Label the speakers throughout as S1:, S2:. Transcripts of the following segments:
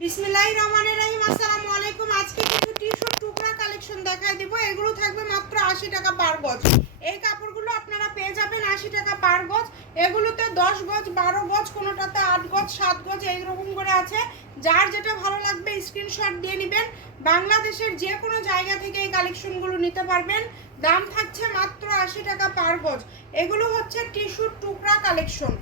S1: বিসমিল্লাহির রহমানির রহিম, আসসালামু আলাইকুম। আজকে টুকরা কালেকশন দিব। এগুলো থাকবে মাত্র আশি টাকা এই কাপড়গুলো আপনারা পেয়ে যাবেন আশি টাকা এগুলোতে দশ গজ, বারো কোনোটাতে আট গজ, সাত এইরকম করে আছে। যার যেটা ভালো লাগবে স্ক্রিনশট দিয়ে নেবেন। বাংলাদেশের যে কোনো জায়গা থেকে এই কালেকশনগুলো নিতে পারবেন। দাম থাকছে মাত্র আশি টাকা পার গজ। এগুলো হচ্ছে টিস্যুর টুকরা কালেকশন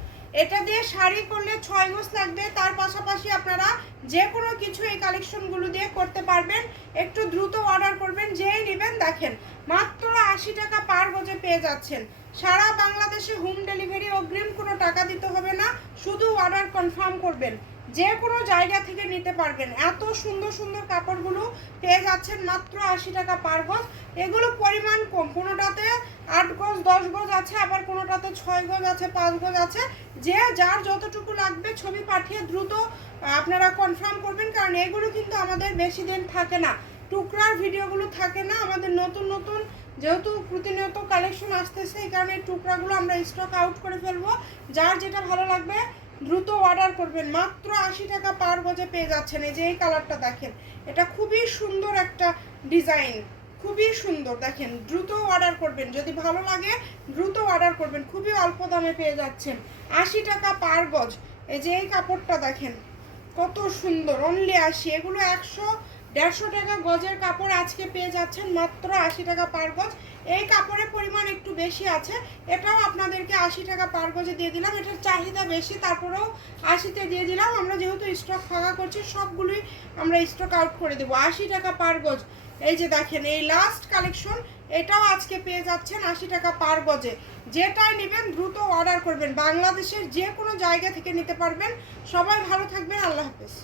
S1: এটা দিয়ে শাড়ি করলে ছয় মাস লাগবে। তার পাশাপাশি আপনারা যে কোনো কিছু এই কালেকশনগুলো দিয়ে করতে পারবেন। একটু দ্রুত অর্ডার করবেন, যেই নেবেন দেখেন, মাত্র আশি টাকা পার গজে পেয়ে যাচ্ছেন। সারা বাংলাদেশে হোম ডেলিভারি অগ্রিম কোনো টাকা দিতে হবে না, শুধু অর্ডার কনফার্ম করবেন। যে কোনো জায়গা থেকে নিতে পারবেন। এত সুন্দর সুন্দর কাপড়গুলো পেয়ে যাচ্ছেন মাত্র আশি টাকা পার গজ। এগুলো পরিমাণ কম। কোনোটাতে আট গজ, দশ গজ আছে, আবার কোনোটাতে ছয় গজ আছে, পাঁচ গজ আছে। যে যার যতটুকু লাগবে ছবি পাঠিয়ে দ্রুত আপনারা কনফার্ম করবেন, কারণ এগুলো কিন্তু আমাদের বেশি দিন থাকে না। টুকরার ভিডিওগুলো থাকে না। আমাদের নতুন নতুন যেহেতু প্রতিনিয়ত কালেকশন আসতেছে, এই কারণে টুকরাগুলো আমরা স্টক আউট করে ফেলব। যার যেটা ভালো লাগবে দ্রুত অর্ডার করবেন। মাত্র আশি টাকা পার গজে পেয়ে যাচ্ছেন। এই যে এই কালারটা দেখেন, এটা খুবই সুন্দর একটা ডিজাইন খুবই সুন্দর। দেখেন, দ্রুত অর্ডার করবেন। যদি ভালো লাগে, দ্রুত অর্ডার করবেন। খুবই অল্প দামে পেয়ে যাচ্ছেন। আশি টাকা পার গজ। এই যে এই কাপড়টা দেখেন, কত সুন্দর। অনলি আশি। এগুলো একশো, দেড়শো টাকা গজের কাপড় আজকে পেয়ে যাচ্ছেন। মাত্র আশি টাকা পার গজ। এই কাপড়ের পরিমাণ একটু বেশি আছে। এটাও আপনাদেরকে আশি টাকা পার গজে দিয়ে দিলাম। এটার চাহিদা বেশি, তারপরেও আশিতে দিয়ে দিলাম। আমরা যেহেতু স্টক ফাঁকা করছি, সবগুলোই আমরা স্টক আউট করে দেবো। আশি টাকা পার গজ। এই যে দেখেন, এই লাস্ট কালেকশন এটাও আজকে পেয়ে যাচ্ছেন আশি টাকা পার গজে। যেটাই নেবেন, দ্রুত অর্ডার করবেন। বাংলাদেশের যে কোনো জায়গা থেকে নিতে পারবেন। সবাই ভালো থাকবেন। আল্লাহ হাফেজ।